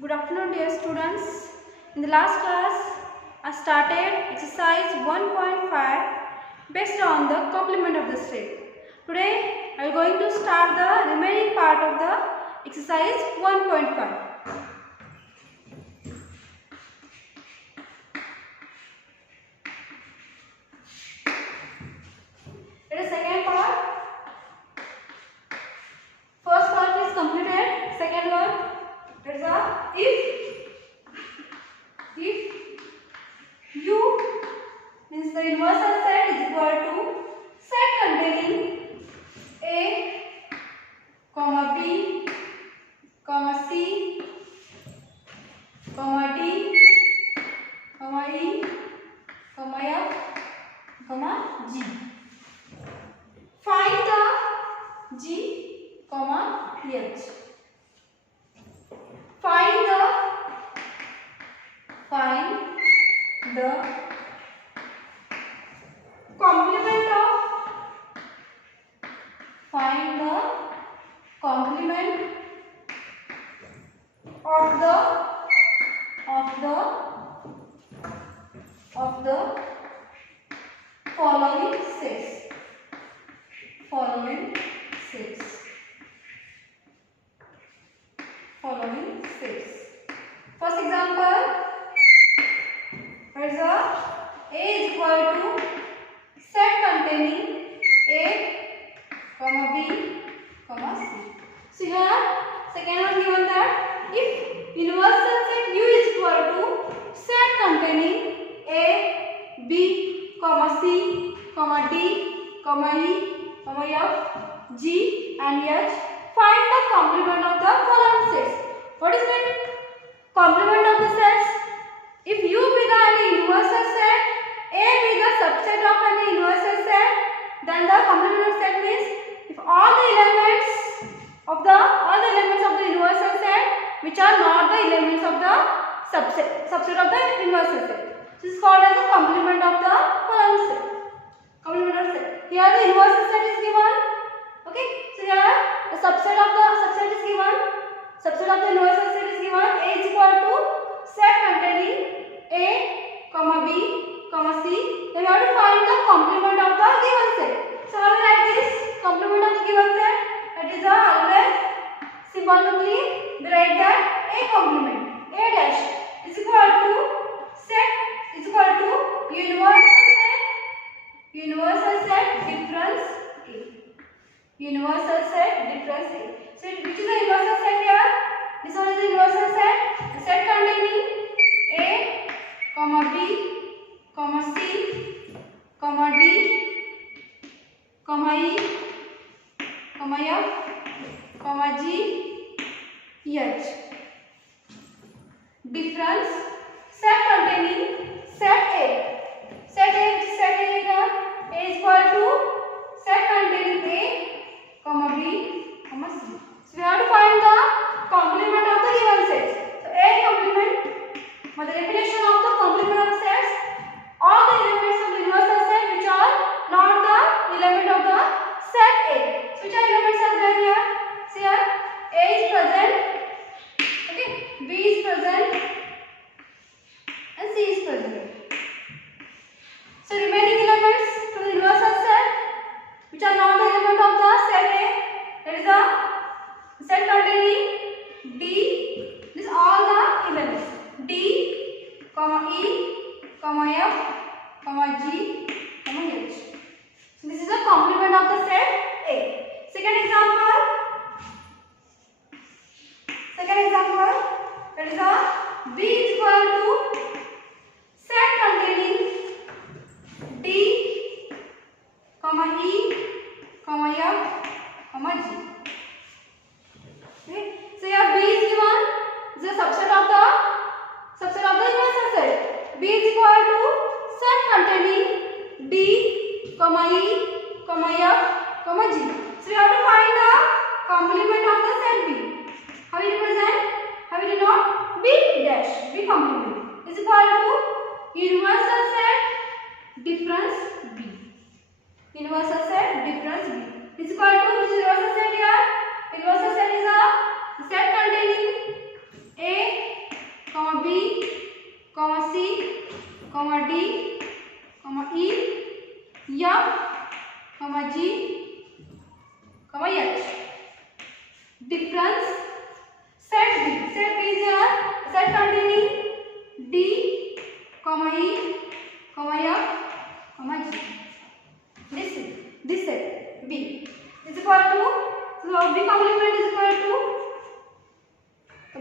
Good afternoon, dear students. In the last class, I started exercise 1.5 based on the complement of the set. Today, I am going to start the remaining part of the exercise 1.5. It is second part. First part is completed. Second one is if U means the universal set is equal to set containing A, B, C, D, E, F, G. Find the G, H. Find the complement of the following sets. First example is A is equal to set containing A, B, C. So here second one given that if universal set U is equal to set containing A, B, C, D, E, F, G and H, find the complement of the following sets. What is the complement of the sets? If U be the any universal set, A be the subset of any universal set, then the complement of set means if all the elements of the universal set which are not the elements of the subset of the universal set. This is called as the complement of the following set. Here the universal set is given. Okay. So here the subset of the subset is given. Subset of the universal set is given. A is equal to set containing A, B, C. Then we have to find the complement of the given set. So how we write this complement of the given set? That is always symbolically we write that A complement A dash is equal to set is equal to universal set difference A. Universal set difference A. So which is the universal set here? This one is the universal set. The set containing A, B, C, D, E, F, G, H. Difference set containing set A. Set A is A is equal to set containing A, B, C. So we have to find the complement of the given sets. So A complement, the definition of the complement of sets, all the elements of the universal set which are not the element of the set A. So which elements are there here? See here, A is present, okay, B is present, and C is present. So remaining elements to the universal set which are not the element of the set A, that is a set containing D. This all the elements D, E, F, G, H. So this is the complement of the set A. Second example, that is a comma D, comma E, F, comma G, comma H. Difference. Set B. Set B is a set containing D, comma E, comma F, comma G. This set B is equal to, so B complement is equal to,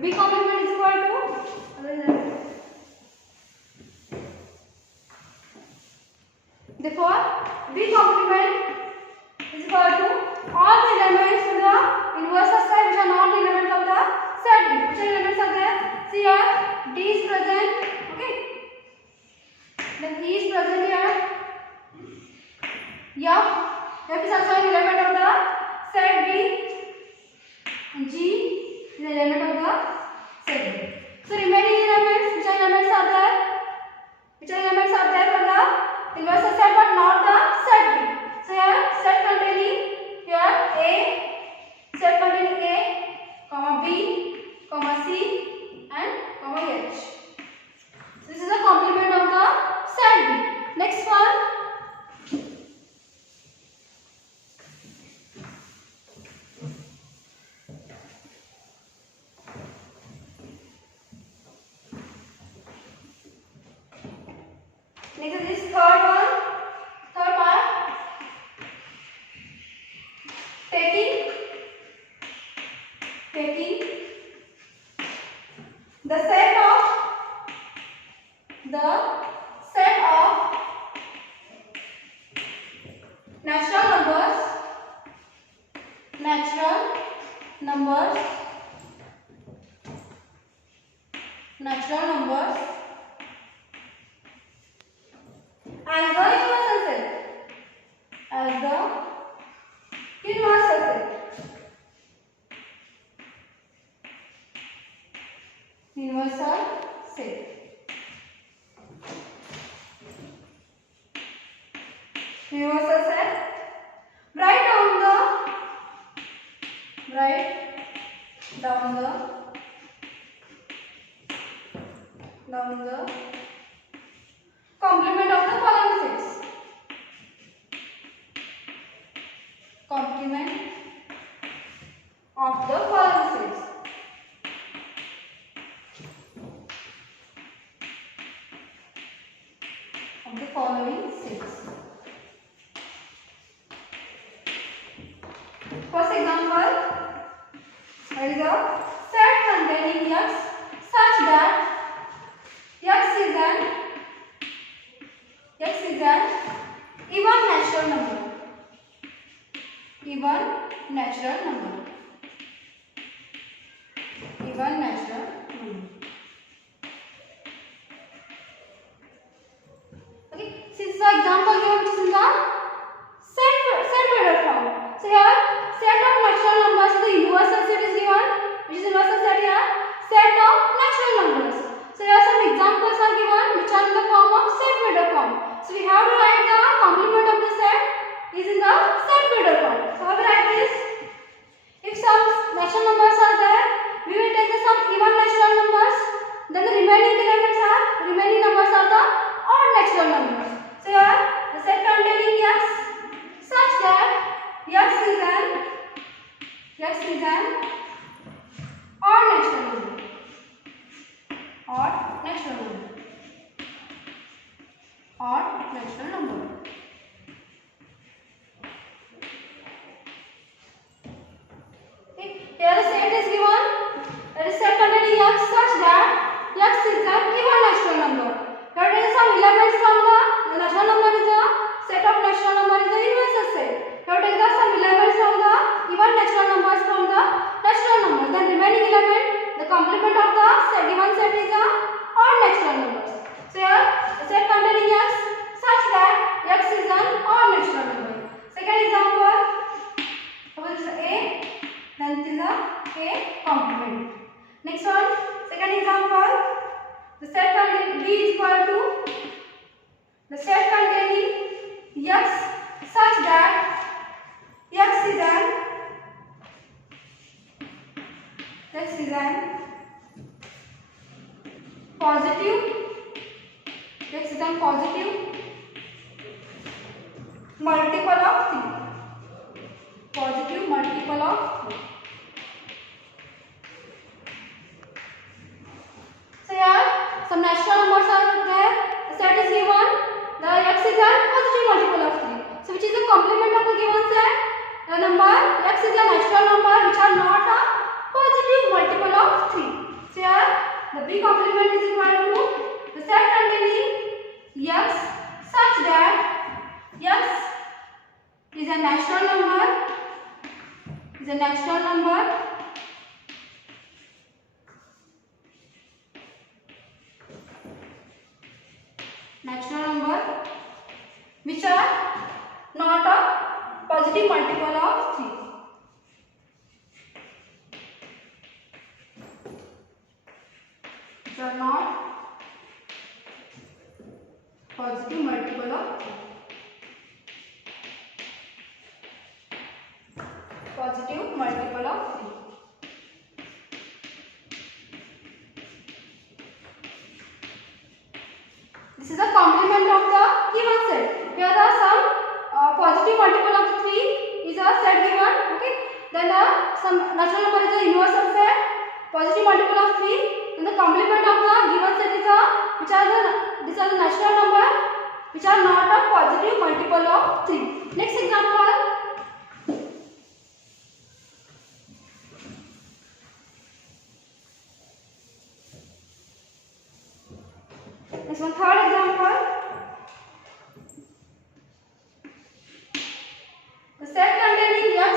B complement is equal to, therefore B complement is equal to all the elements of the inverse set which are not elements of the set B. Which elements are there? See here, D is present, okay. Then E is present here. F is also an element of the set B. G is an element of the set B. So remaining elements, which elements are there? Which elements are there for the inverse set but not the set B? So here set containing here A, set containing A, comma B, comma C, and comma H. So this is a complement of the set B. Next one. Next is this third one. Third part. Taking the set of natural numbers as the universal set. Universal set. Write down the complement of the following sets. Complement of the following sets. First example, there is a set containing X such that X is an even natural number. Okay, since the example given which is in the set order form. So here set of natural numbers, the universal set is given, which is universal set here, set of natural numbers. So here some examples are given which are in the form of set order form. So we have to write the complement of the set is in the set order form. So how we write this? If some natural numbers are there, we will take the some even natural numbers. Then the remaining numbers are the odd natural numbers. So here the set containing X such that X is an odd natural number. Okay. Here the set is given. There is set containing X such that X is an even natural number. Here there is some elements from the natural number is a set of natural number is the universal set. Here there is some elements from the even natural numbers from the natural numbers. Then remaining element, the complement of the given set is a odd natural numbers. So here the set containing X such that X is an odd natural number. Second example, suppose this is A, then this is a complement. Next one, second example, the set containing B is equal to the set containing X such that X is an positive X is a positive multiple of 3. Positive multiple of 3. So here some natural numbers are there. The set is given. The x is a positive multiple of 3. So which is the complement of the given set? The number x is a natural number which are not a positive multiple of 3. So here the B complement is equal to the set containing x such that x is a natural number. Is a natural number which are not a positive multiple of 3. Which are not positive multiple of 3. Positive multiple of 3. This is a complement of the given set. Here are some positive multiple of 3 is a set given. Okay. Then some natural number is a universal set. Positive multiple of 3. Then the complement of the given set is a these are the natural number which are not a positive multiple of 3. Next example. Next one, third example. The set containing x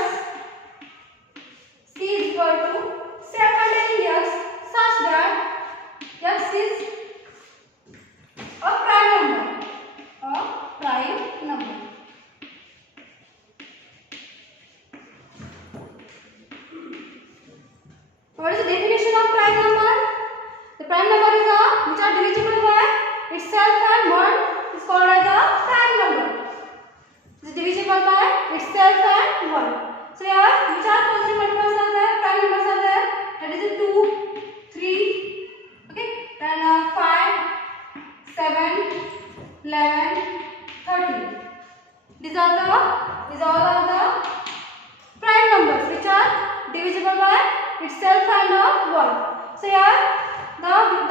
c is equal to set containing x such that x is a prime number. A prime number. What is the definition of prime number? The prime number is a which are divisible by itself and 1 is called as a prime number. It is divisible by itself and 1. So here which are positive multiples are there? Prime numbers are there. That is 2, 3, okay, then 5, 7, 11, 13. These all are the prime numbers which are divisible by itself and 1. So here the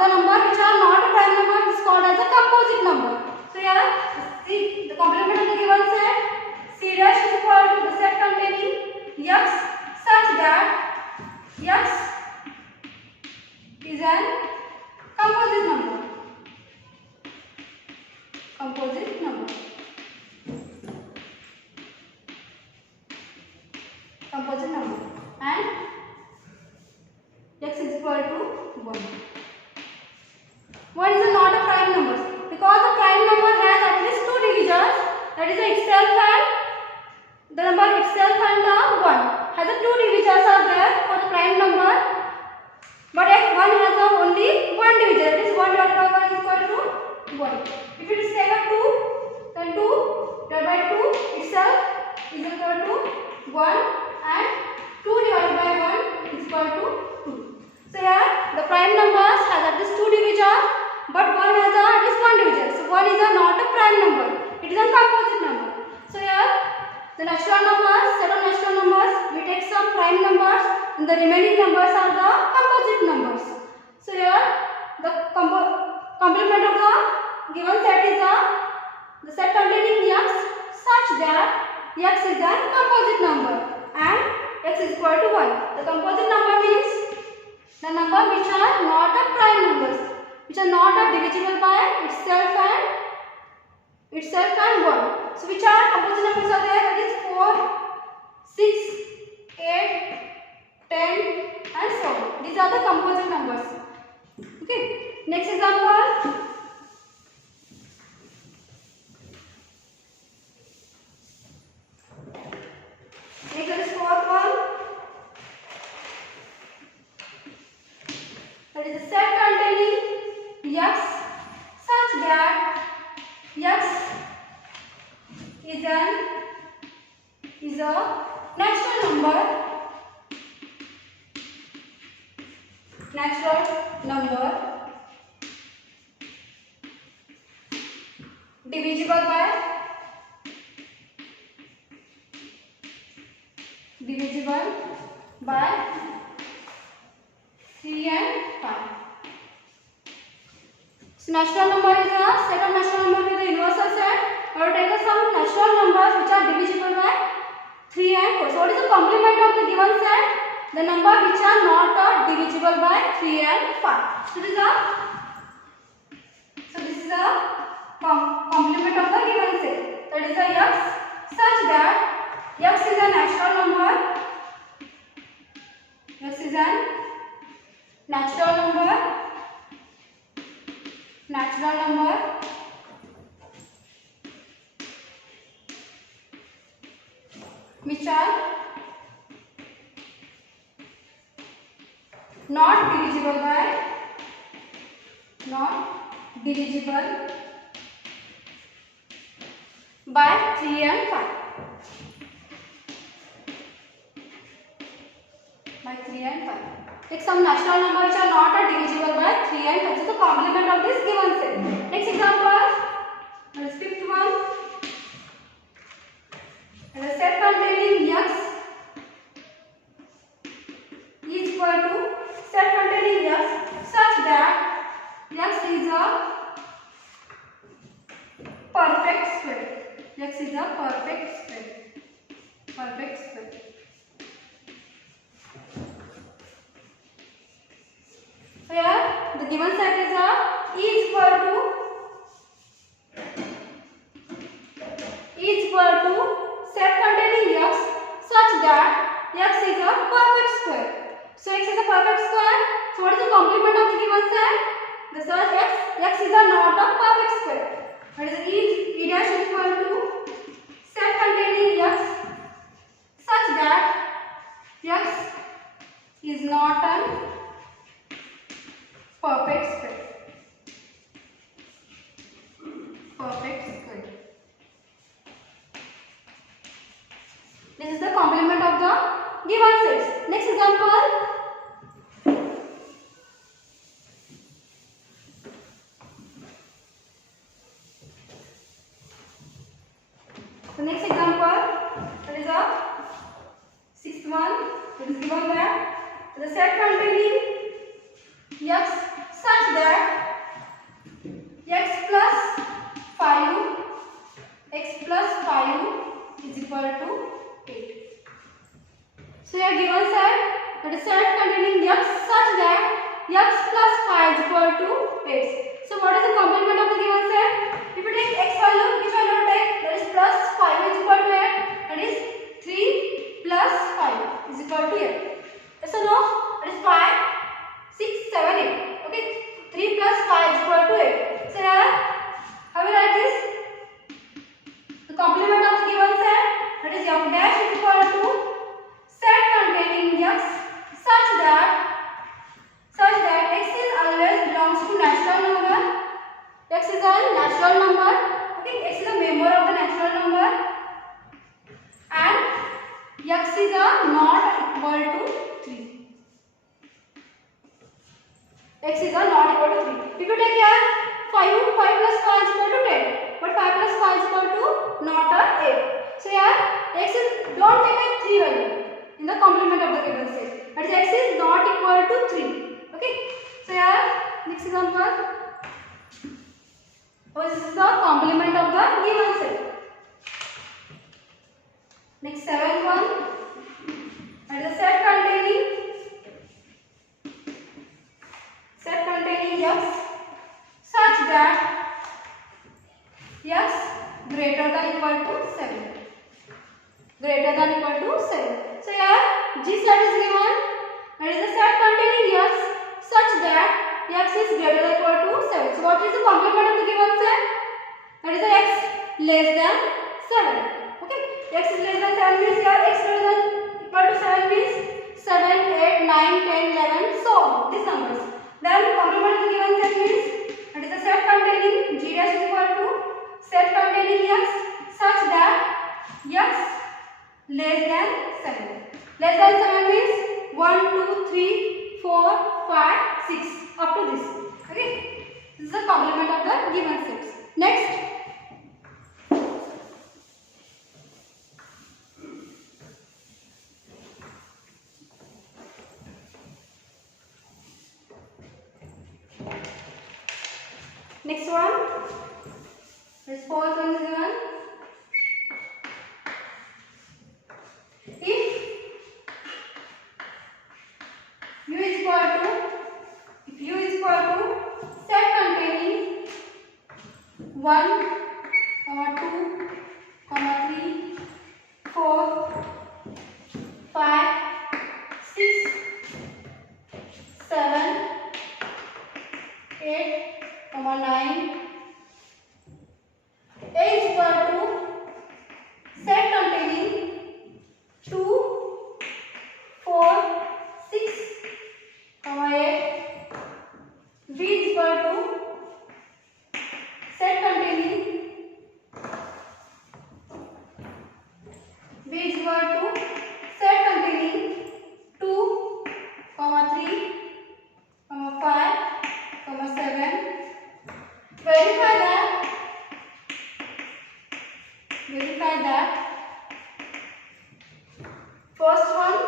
number which are not a prime number is called as a composite number. So here see the complement of the given set c dash is equal to the set containing x such that x is an composite number. Composite number. Composite number and x is equal to 1. What is not a prime number? Because the prime number has at least 2 divisors, that is itself and the number itself and the 1 has a 2 divisors are there for the prime number, but if 1 has only 1 divisor, that is 1 divided by 1 is equal to 1. If it is taken 2, then 2 divided by 2 itself is equal to 1 and 2 divided by 1 is equal to 2. So here the prime numbers has at least 2 divisors, but 1 has at least 1 divisor. So 1 is not a prime number. It is a composite number. So here the natural numbers, set of natural numbers, we take some prime numbers and the remaining numbers are the composite numbers. So here the complement of the given set is the set containing x such that x is a composite number and x is equal to 1. The composite number means the number which are not a prime numbers, which are not divisible by itself and 1. So which are composite numbers are there? That is 4, 6, 8, 10 and so on. These are the composite numbers. Okay. Next example. Next is fourth one. That is a set containing x such that x is a natural number divisible by 3 and 5. So natural number is a set of natural number with the universal set. Or take some natural numbers which are divisible by 3 and 4. So what is the complement of the given set? The number which are not divisible by 3 and 5. So this is a complement of the given set. That is a x such that x is a natural number. X is a natural number which are not divisible by 3 and 5. By 3 and 5. Take some natural number which are not divisible by 3 and 5. So the complement of this given set. Next example, the fifth one. A set containing x is equal to set containing x such that x is a perfect square. X is a perfect square. Here the given set is equal to set containing x such that x is a perfect square. So x is a perfect square. So what is the complement of the given set? The such x is a not a perfect square. That is e dash is equal to set containing x such that x is not a perfect square. This is the complement of the given sets. Next example. The next example, that is a sixth one. It is given that the set containing x such that x plus 5 is equal to 8. So here given set, that is set containing x such that x plus 5 is equal to 8. So what is the complement of the given set? If you take x value, which value to take? That is plus 5 is equal to 8. That is 3 plus 5 is equal to 8. Yes or no? That is 5, 6, 7, 8. Okay, 3 plus 5 is equal to 8. So here, how we write this? The complement of the given set, that is f dash is equal to set containing x such that x is always belongs to natural number. X is a natural number. Okay, x is a member of the natural number, and x is a not equal to 3. X is a not equal to 3. If you take here 5 plus 5 is equal to 10, but 5 plus 5 is equal to not a 8. So here x is, don't take a 3 value in the complement of the given set. That is x is not equal to 3. Okay. So here next example. This is the complement of the given set. Next seventh one. That is a set containing x such that x greater than equal to 7. So here G set is given. That is a set containing x such that x is greater than equal to 7. So what is the complement of the given set? That is x less than 7. Okay, x is less than 7 means here x greater than equal to 7 means 7, 8, 9, 10, 11, so on. These numbers. Then complement of the given set means that is a set containing G dash is equal to set containing x such that x less than 7. Less than 7 means 1, 2, 3, 4, 5, 6 up to this. Okay, this is the complement of the given sets. Next, Next one. This fourth one is given. If U is equal to set containing 1, 2, 3, 4, 5, 6, 7, 8, 9. A is equal to set containing 2, 4, 6, 8. B is equal to set containing 2, 3, 5, 7. Verify that first one,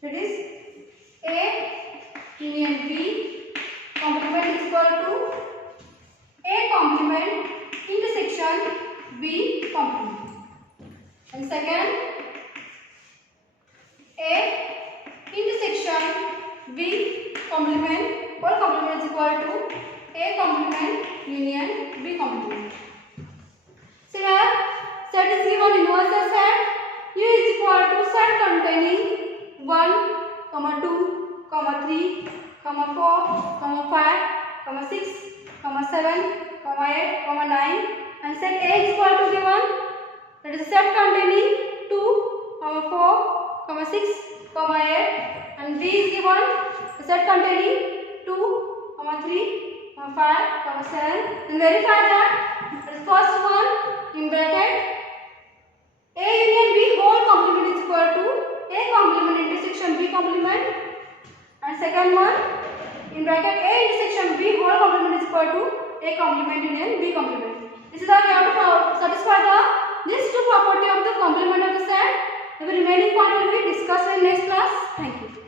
that is A union B complement is equal to A complement intersection B complement. And second, A intersection B complement, all complement is equal to A complement union B complement. So here set is given universal set. U is equal to set containing 1, 2, 3, 4, 5, 6, 7, 8, 9, and set A is equal to given, that is a set containing 2, 4, 6, 8, and B is given the set containing 2, 3, 5, 7, and verify that the first one in bracket A union B whole complement is equal to A complement intersection B complement, and second one in bracket A intersection B whole complement is equal to A complement union B complement. This is how we have to satisfy these two property of the complement of the set. The remaining part will be discussed in next class. Thank you.